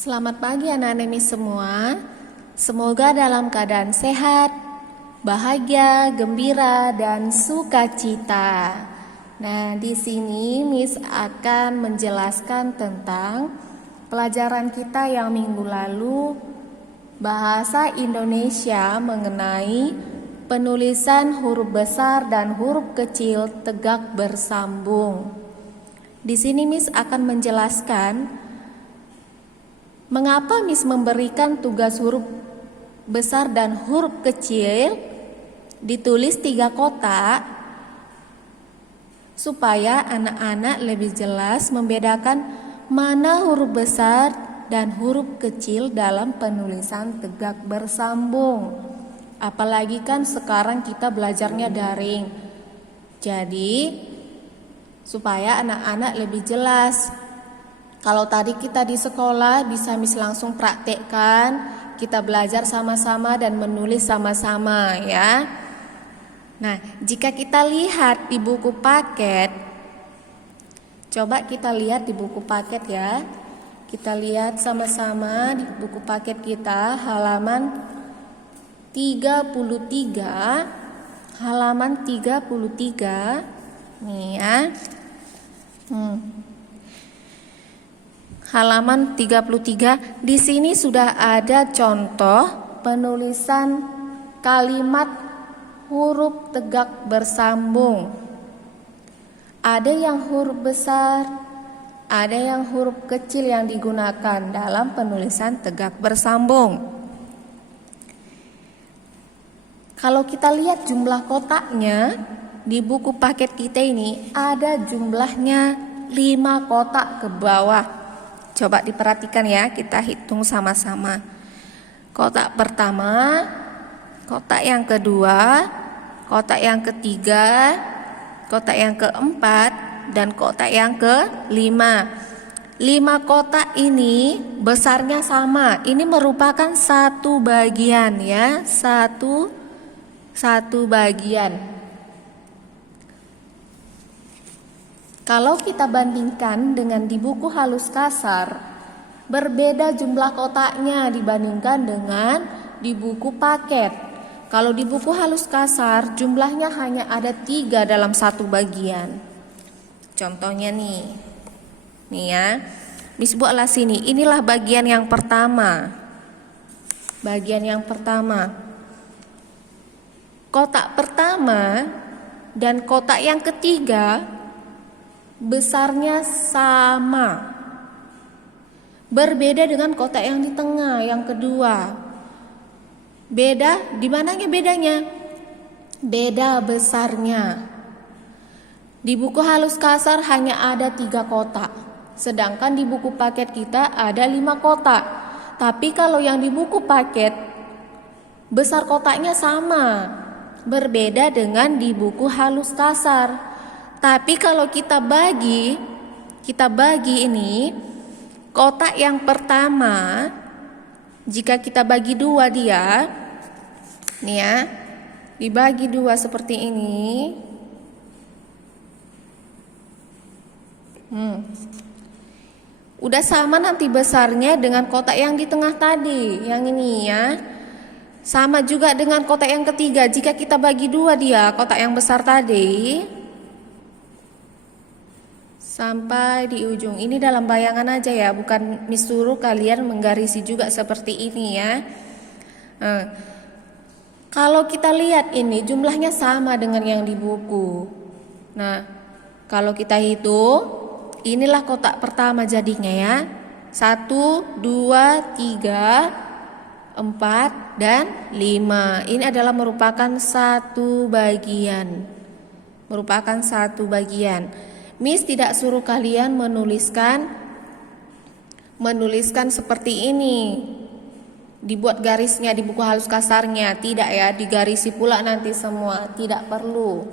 Selamat pagi anak-anak Miss semua. Semoga dalam keadaan sehat, bahagia, gembira, dan sukacita. Nah, di sini Miss akan menjelaskan tentang pelajaran kita yang minggu lalu, bahasa Indonesia mengenai penulisan huruf besar dan huruf kecil tegak bersambung. Di sini Miss akan menjelaskan mengapa Miss memberikan tugas huruf besar dan huruf kecil ditulis 3 kotak supaya anak-anak lebih jelas membedakan mana huruf besar dan huruf kecil dalam penulisan tegak bersambung. Apalagi kan sekarang kita belajarnya daring. Jadi supaya anak-anak lebih jelas. Kalau tadi kita di sekolah bisa Miss langsung praktekkan, kita belajar sama-sama dan menulis sama-sama ya. Nah, jika kita lihat di buku paket, coba kita lihat di buku paket ya. Kita lihat sama-sama di buku paket kita halaman 33. Halaman 33 nih ya. Halaman 33, di sini sudah ada contoh penulisan kalimat huruf tegak bersambung. Ada yang huruf besar, ada yang huruf kecil yang digunakan dalam penulisan tegak bersambung. Kalau kita lihat jumlah kotaknya di buku paket kita ini ada jumlahnya 5 kotak ke bawah. Coba diperhatikan ya, kita hitung sama-sama. Kotak pertama, kotak yang kedua, kotak yang ketiga, kotak yang keempat, dan kotak yang kelima. 5 kotak ini besarnya sama. Ini merupakan satu bagian ya, satu bagian. Kalau kita bandingkan dengan di buku halus kasar, berbeda jumlah kotaknya dibandingkan dengan di buku paket. Kalau di buku halus kasar, jumlahnya hanya ada 3 dalam satu bagian. Contohnya nih ya, Miss buatlah sini. Inilah bagian yang pertama. Bagian yang pertama. Kotak pertama dan kotak yang ketiga besarnya sama. Berbeda dengan kotak yang di tengah, yang kedua. Beda, di mananya bedanya? Beda besarnya. Di buku halus kasar hanya ada 3 kotak. Sedangkan di buku paket kita ada 5 kotak. Tapi kalau yang di buku paket, besar kotaknya sama. Berbeda dengan di buku halus kasar. Tapi kalau kita bagi ini kotak yang pertama, jika kita bagi 2 dia, nih ya, dibagi 2 seperti ini. Udah sama nanti besarnya dengan kotak yang di tengah tadi, yang ini ya. Sama juga dengan kotak yang ketiga, jika kita bagi 2 dia, kotak yang besar tadi, sampai di ujung. Ini dalam bayangan aja ya, bukan Miss suruh kalian menggarisi juga seperti ini ya. Kalau kita lihat ini jumlahnya sama dengan yang di buku. Nah, kalau kita hitung, inilah kotak pertama jadinya ya. 1, 2, 3, 4, dan 5. Ini adalah merupakan satu bagian. Merupakan satu bagian. Miss tidak suruh kalian menuliskan seperti ini. Dibuat garisnya di buku halus kasarnya, tidak ya, digarisi pula nanti semua, tidak perlu.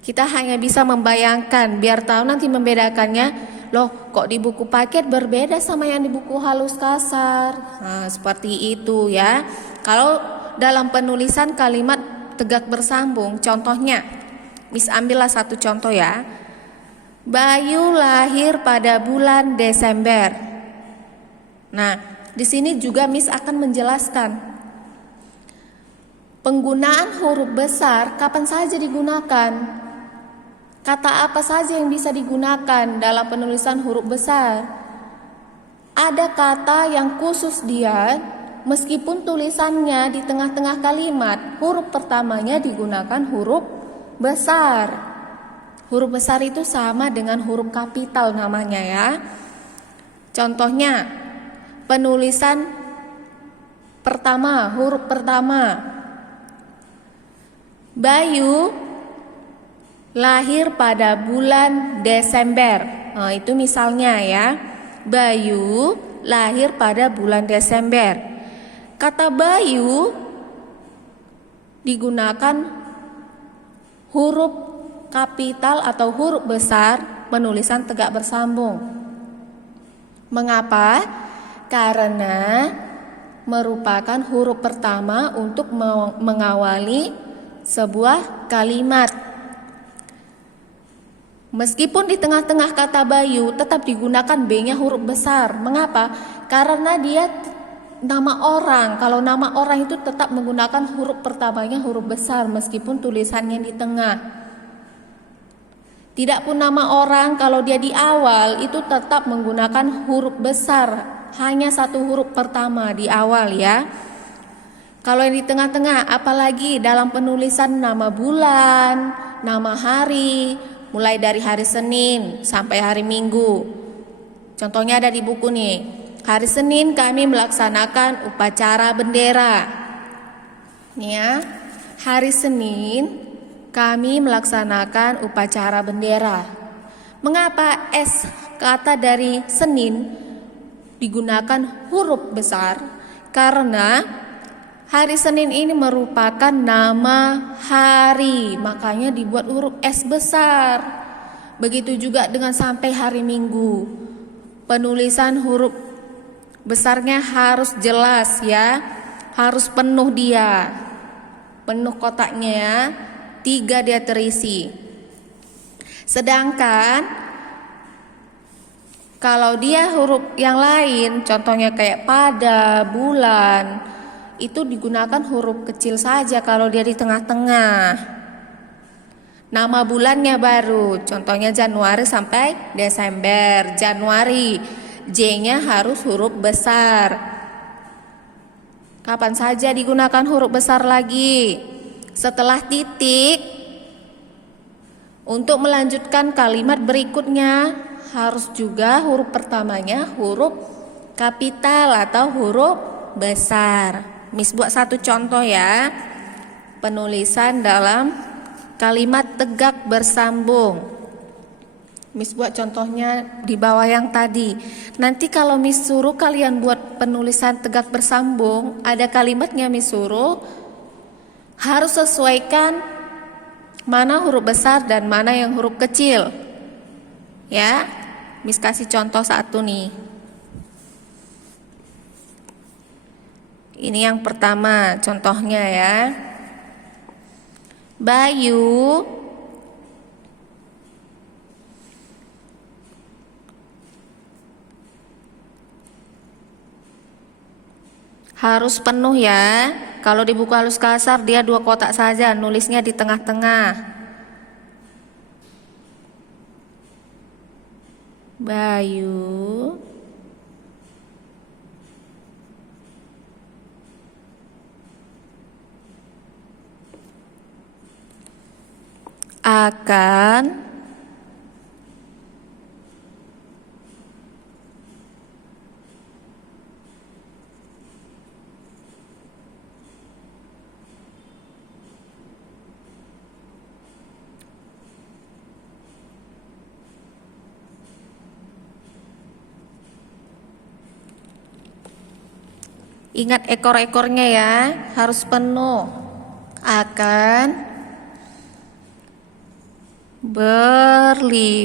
Kita hanya bisa membayangkan biar tahu nanti membedakannya. Loh, kok di buku paket berbeda sama yang di buku halus kasar? Nah, seperti itu ya. Kalau dalam penulisan kalimat tegak bersambung, contohnya, Miss ambillah satu contoh ya. Bayu lahir pada bulan Desember. Nah, di sini juga Miss akan menjelaskan penggunaan huruf besar kapan saja digunakan. Kata apa saja yang bisa digunakan dalam penulisan huruf besar? Ada kata yang khusus dia, meskipun tulisannya di tengah-tengah kalimat, huruf pertamanya digunakan huruf besar. Huruf besar itu sama dengan huruf kapital namanya ya. Contohnya, penulisan pertama, huruf pertama. Bayu lahir pada bulan Desember. Nah, itu misalnya ya. Bayu lahir pada bulan Desember. Kata Bayu digunakan huruf kapital atau huruf besar penulisan tegak bersambung. Mengapa? Karena merupakan huruf pertama untuk mengawali sebuah kalimat. Meskipun di tengah-tengah kata Bayu tetap digunakan B-nya huruf besar. Mengapa? Karena dia nama orang. Kalau nama orang itu tetap menggunakan huruf pertamanya huruf besar meskipun tulisannya di tengah. Tidak pun nama orang kalau dia di awal itu tetap menggunakan huruf besar. Hanya satu huruf pertama di awal ya. Kalau yang di tengah-tengah, apalagi dalam penulisan nama bulan, nama hari, mulai dari hari Senin sampai hari Minggu. Contohnya ada di buku nih. Hari Senin kami melaksanakan upacara bendera. Nih ya. Hari Senin kami melaksanakan upacara bendera. Mengapa S kata dari Senin digunakan huruf besar? Karena hari Senin ini merupakan nama hari, makanya dibuat huruf S besar. Begitu juga dengan sampai hari Minggu. Penulisan huruf besarnya harus jelas ya, harus penuh dia. Penuh kotaknya ya, 3 dia terisi. Sedangkan kalau dia huruf yang lain, contohnya kayak pada, bulan, itu digunakan huruf kecil saja kalau dia di tengah-tengah. Nama bulannya baru, contohnya Januari sampai Desember. Januari, J-nya harus huruf besar. Kapan saja digunakan huruf besar lagi? Setelah titik, untuk melanjutkan kalimat berikutnya harus juga huruf pertamanya huruf kapital atau huruf besar. Miss buat satu contoh ya, penulisan dalam kalimat tegak bersambung. Miss buat contohnya di bawah yang tadi. Nanti kalau Miss suruh kalian buat penulisan tegak bersambung, ada kalimatnya Miss suruh, harus sesuaikan mana huruf besar dan mana yang huruf kecil. Ya, Miss kasih contoh satu nih. Ini yang pertama contohnya ya. Bayu harus penuh ya. Kalau di buku halus kasar dia 2 kotak saja, nulisnya di tengah-tengah. Bayu akan ingat ekor-ekornya ya, harus penuh. Akan berlibur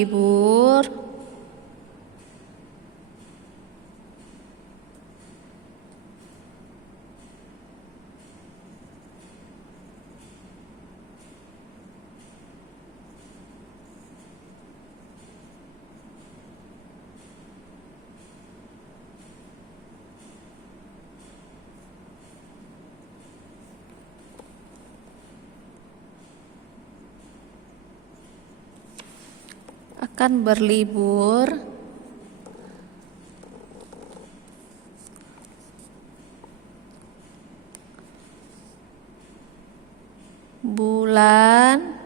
akan berlibur. Bulan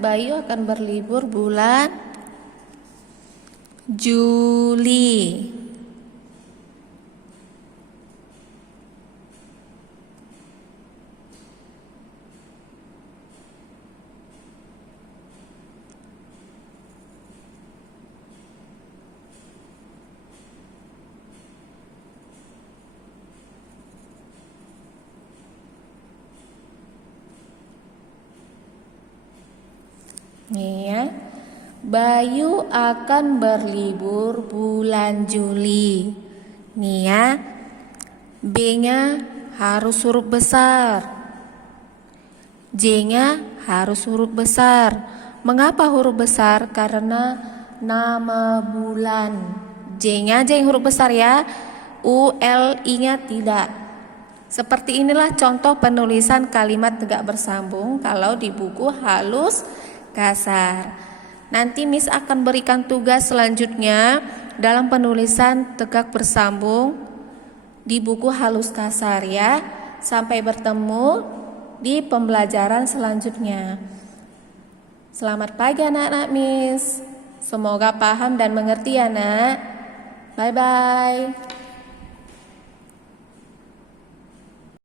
Bayu akan berlibur bulan Juli. Nih ya, Bayu akan berlibur bulan Juli. Nih ya, B-nya harus huruf besar, J-nya harus huruf besar. Mengapa huruf besar? Karena nama bulan. J-nya aja yang huruf besar ya, U-L-I-nya tidak. Seperti inilah contoh penulisan kalimat tegak bersambung kalau di buku halus kasar. Nanti Miss akan berikan tugas selanjutnya dalam penulisan tegak bersambung di buku halus kasar ya. Sampai bertemu di pembelajaran selanjutnya. Selamat pagi anak-anak Miss. Semoga paham dan mengerti ya nak. Bye-bye.